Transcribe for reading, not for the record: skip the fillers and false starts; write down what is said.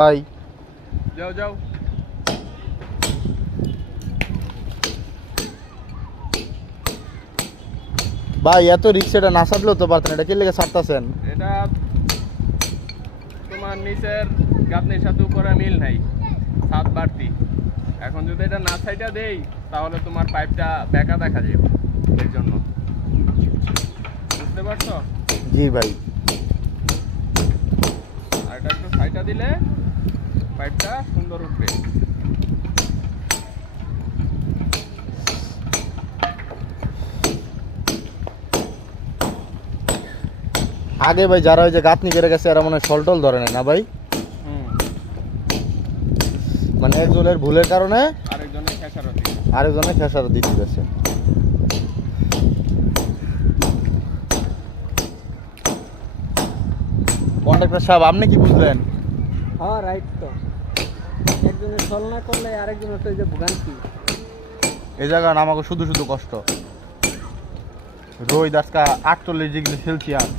ভাই যাও যাও। ভাই এত রিক্সাটা না ছাড়লেও তো পারতেন, এটা কি লেগে ছাড়তেছেন? এটা তোমার নিচের গাঁথনির সাথে উপরে মিল নাই, ছাদ বাড়তি। এখন যদি এটা না সাইডা দেই তাহলে তোমার পাইপটা বেঁকা দেখা যাবে, এর জন্য। বুঝতে পারছো? জি ভাই। আর এটা একটু সাইডা দিলে পাইপটা সুন্দর উঠবে। আগে ভাই যারা ওই যে গাঁথনি করে গেছে এরা মনে হয় সলটল ধরে না ভাই, মানে একজনের ভুলের কারণে আরেকজনের খেসারত দিতে গেছে। কন্ট্রাক্টর সাহেব আপনি কি বুঝলেন? হ্যাঁ রাইট। তো একজনের ছলনা করলে আরেকজনের তো এই যে ভোগান্তি। এই জায়গায় আমাকে শুধু শুধু কষ্ট। রোদ আজকে 48 ডিগ্রি সেলসিয়াস।